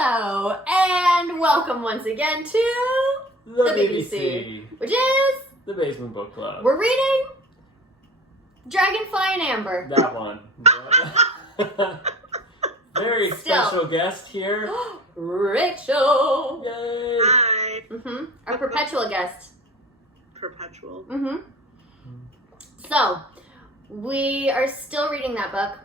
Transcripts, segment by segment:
Hello, and welcome once again to The BBC, which is the Basement Book Club. we're reading Dragonfly and Amber. That one. Very Still. special guest here. Rachel. Yay! Hi. Our perpetual guest. Perpetual. So, we are still reading that book,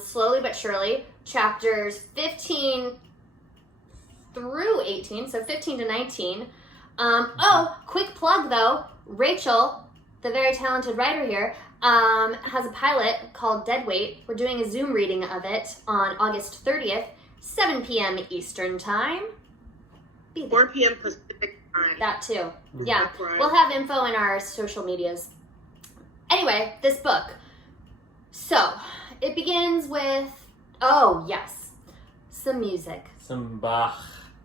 slowly but surely. Chapters 15 through 18, so 15 to 19. Quick plug though. Rachel, the very talented writer here, has a pilot called Deadweight. We're doing a Zoom reading of it on August 30th, 7 p.m. Eastern Time. Be there. 4 p.m. Pacific time. That too. Yeah. Right. We'll have info in our social medias. Anyway, this book. So, it begins with, some music. Some Bach.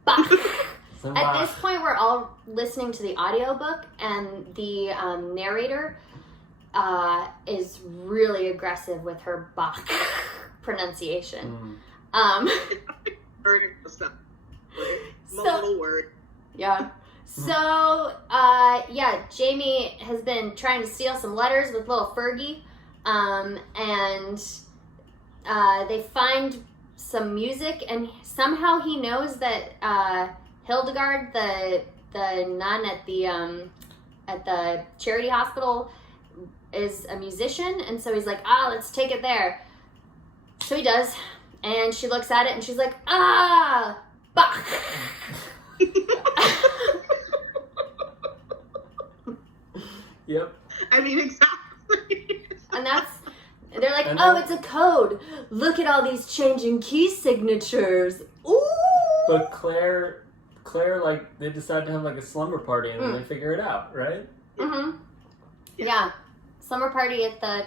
Bach. Some At Bach. this point, we're all listening to the audiobook, and the narrator is really aggressive with her Bach pronunciation. Multiple word. Yeah. So, Jamie has been trying to steal some letters with little Fergie, and they find some music, and somehow he knows that Hildegard, the nun at the charity hospital, is a musician, and so he's like, let's take it there. So he does, and she looks at it, and she's like, Bach. Yep. I mean, exactly. And they're like, it's a code. Look at all these changing key signatures. Ooh. But Claire, like, they decide to have like a slumber party, and then they figure it out, right? Mm-hmm. Yeah. Slumber party at the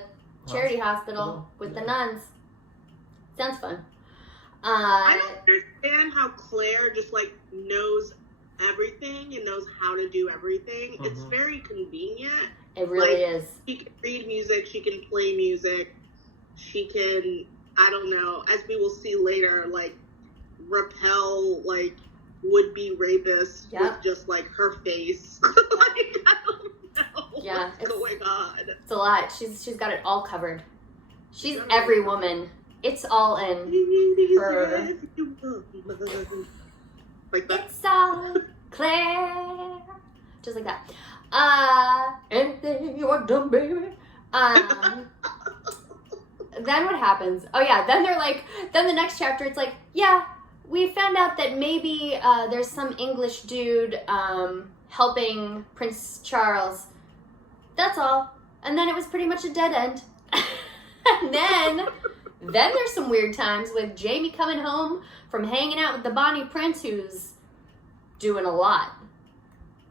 charity hospital with the nuns. Sounds fun. I don't understand how Claire just like knows everything and knows how to do everything. It's very convenient. It really is. She can read music, she can play music, she can, I don't know, as we will see later, like repel like would-be rapists with just like her face. Like, I don't know what's going on. It's a lot. She's got it all covered. She's every woman. It's all in her. Like that. It's all Claire. Just like that. Anything you want done, baby. Then what happens? Then they're like, then the next chapter, it's like, we found out that maybe there's some English dude helping Prince Charles. That's all. And then it was pretty much a dead end. And then there's some weird times with Jamie coming home from hanging out with the Bonnie Prince, who's doing a lot.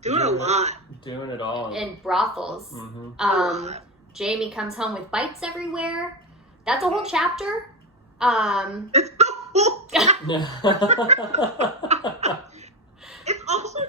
Doing it all. In brothels. Jamie comes home with bites everywhere. That's a whole chapter. It's a whole chapter. It's also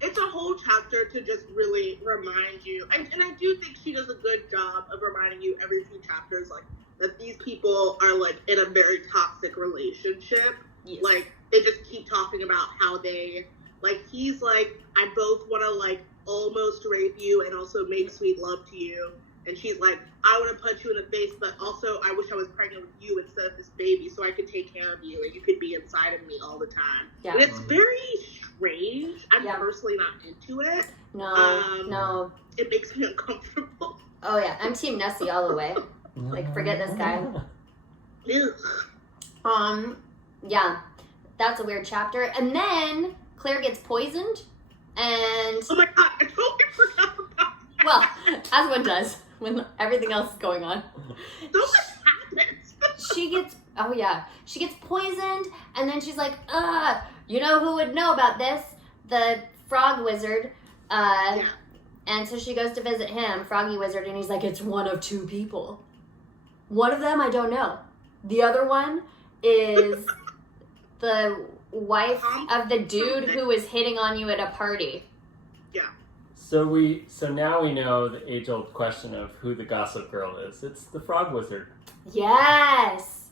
it's a whole chapter to just really remind you, and I do think she does a good job of reminding you every few chapters, like, that these people are, like, in a very toxic relationship. Yes. Like, they just keep talking about how they, like, he's like, I both want to, like, almost rape you and also make sweet love to you. And she's like, I want to punch you in the face, but also I wish I was pregnant with you instead of this baby so I could take care of you and you could be inside of me all the time. Yeah. And it's very strange. I'm personally not into it. No. It makes me uncomfortable. Oh, yeah. I'm Team Nessie all the way. Like, forget this guy. That's a weird chapter. And then Claire gets poisoned, and oh my god, I totally forgot about that. Well, as one does when everything else is going on. So much happens. She gets poisoned, and then she's like, you know who would know about this? The frog wizard. And so she goes to visit him, Froggy Wizard, and he's like, it's one of two people. One of them I don't know. The other one is the wife of the dude who was hitting on you at a party. Yeah. So now we know the age-old question of who the Gossip Girl is. It's the Frog Wizard. Yes.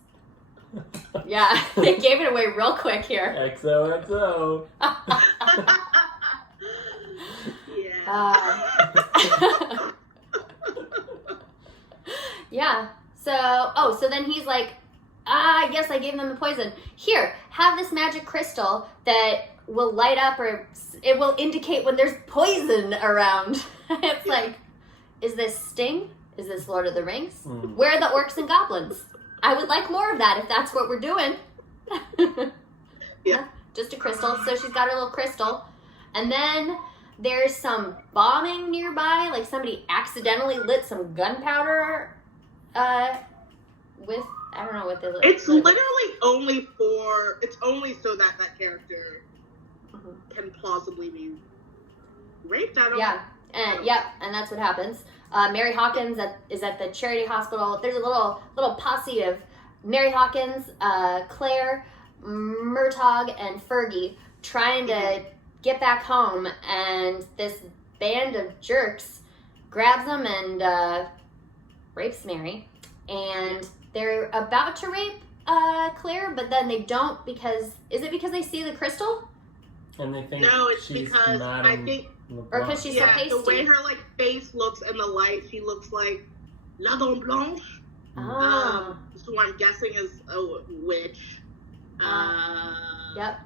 Yeah, they gave it away real quick here. XOXO. Yeah. Yeah. So then he's like, yes, I gave them the poison. Here, have this magic crystal that will light up, or it will indicate when there's poison around. It's like, is this Sting? Is this Lord of the Rings? Where are the orcs and goblins? I would like more of that if that's what we're doing. Yeah. Just a crystal. So she's got her little crystal. And then there's some bombing nearby. Like somebody accidentally lit some gunpowder with, I don't know what they lit. It's literally only so that character can plausibly be raped. I don't know. Yeah, and that's what happens. Mary Hawkins is at the charity hospital. There's a little posse of Mary Hawkins, Claire, Murtaugh, and Fergie trying to get back home, and this band of jerks grabs them and rapes Mary. And they're about to rape Claire, but then they don't because they see the crystal? And they think no, it's she's because not I think or because she's so pasty. The way her like face looks in the light, she looks like La Dame Blanche. So I'm guessing is a witch. Yep.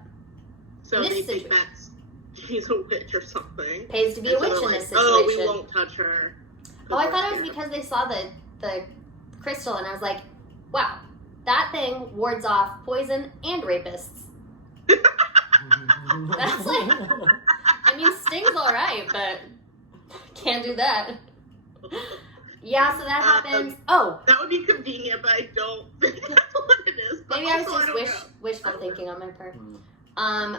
So they think she's a witch or something. Pays to be a witch in this situation. Oh, we won't touch her. Oh, I thought it was because they saw the crystal, and I was like, wow, that thing wards off poison and rapists. That's like, I mean, Sting's alright, but can't do that. Yeah, so that happens. That would be convenient, but I don't think that's what it is. Maybe I was just wishful thinking on my part.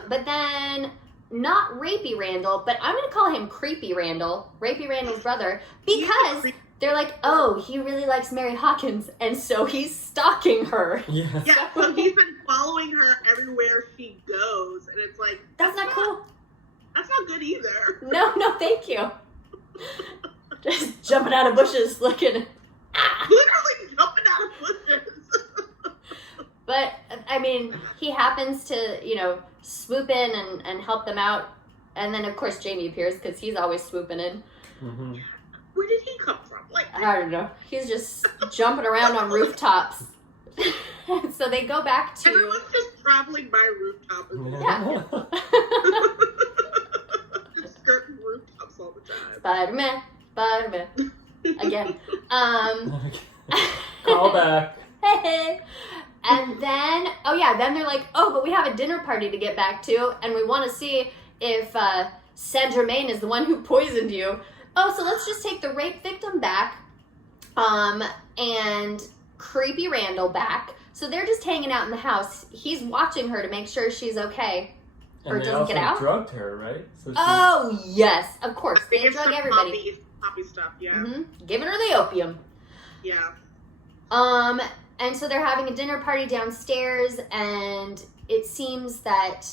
But then, not Rapey Randall, but I'm going to call him Creepy Randall, Rapey Randall's brother, because they're like, oh, he really likes Mary Hawkins, and so he's stalking her. Yeah, so he's been following her everywhere she goes, and it's like... That's not cool. That's not good either. No, thank you. Just jumping out of bushes looking. Literally jumping out of bushes. But, I mean, he happens to, swoop in and help them out. And then, of course, Jamie appears because he's always swooping in. Mm-hmm. Where did he come from? I don't know. He's just jumping around on rooftops. So they go back to... Everyone's just traveling by rooftop. Yeah. Just skirting rooftops all the time. Spider-Man. Again. Call back. Hey. And then, then they're like, oh, but we have a dinner party to get back to, and we want to see if Saint Germain is the one who poisoned you. Oh, so let's just take the rape victim back, and Creepy Randall back. So they're just hanging out in the house. He's watching her to make sure she's okay. Or doesn't get out. And they also drugged her, right? So oh, yes. Of course. They drug everybody. Poppy stuff, yeah. Mm-hmm. Giving her the opium. Yeah. And so they're having a dinner party downstairs, and it seems that...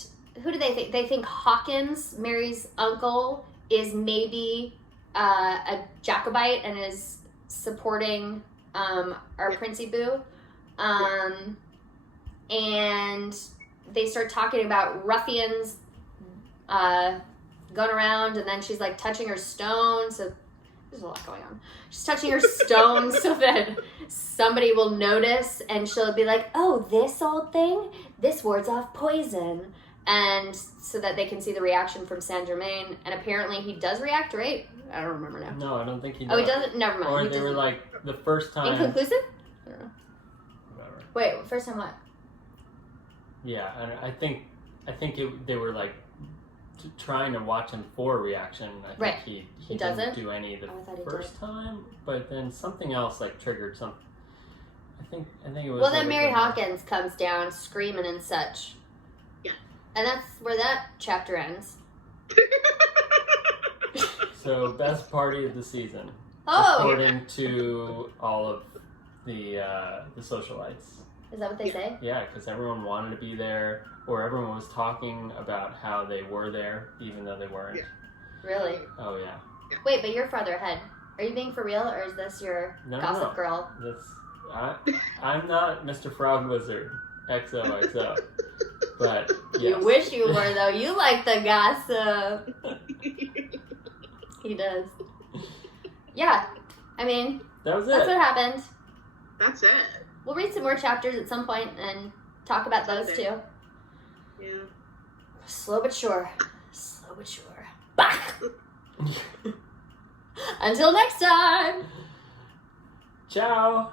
Who do they think? They think Hawkins, Mary's uncle, is maybe a Jacobite and is supporting our Princey Boo. And they start talking about ruffians going around, and then she's like touching her stone, so there's a lot going on. She's touching her stone so that somebody will notice, and she'll be like, oh, this old thing? This wards off poison. And so that they can see the reaction from Saint Germain, and apparently he does react, right? I don't remember now. No, I don't think he does. Oh, he doesn't? Never mind. Or he they doesn't. were like, the first time... Inconclusive? I don't know. Whatever. Wait, first time what? Yeah, and I think they were like trying to watch him for a reaction. I think Right. he doesn't didn't do any the first time, but then something else like triggered some. I think it was. Well, then Mary Hawkins comes down screaming and such. Yeah. And that's where that chapter ends. So best party of the season, Oh! according to all of the socialites. Is that what they say? Yeah, because everyone wanted to be there, or everyone was talking about how they were there, even though they weren't. Yeah. Really? Oh yeah. Wait, but you're farther ahead. Are you being for real, or is this your No, Gossip no. Girl? That's I'm not Mr. Frog Wizard. XOXO. But yes. You wish you were, though. You like the gossip. He does. Yeah. I mean, That was that's it. what happened. That's it. We'll read some more chapters at some point and talk about those Okay. too. Yeah. Slow but sure. Slow but sure. Bah! Until next time. Ciao.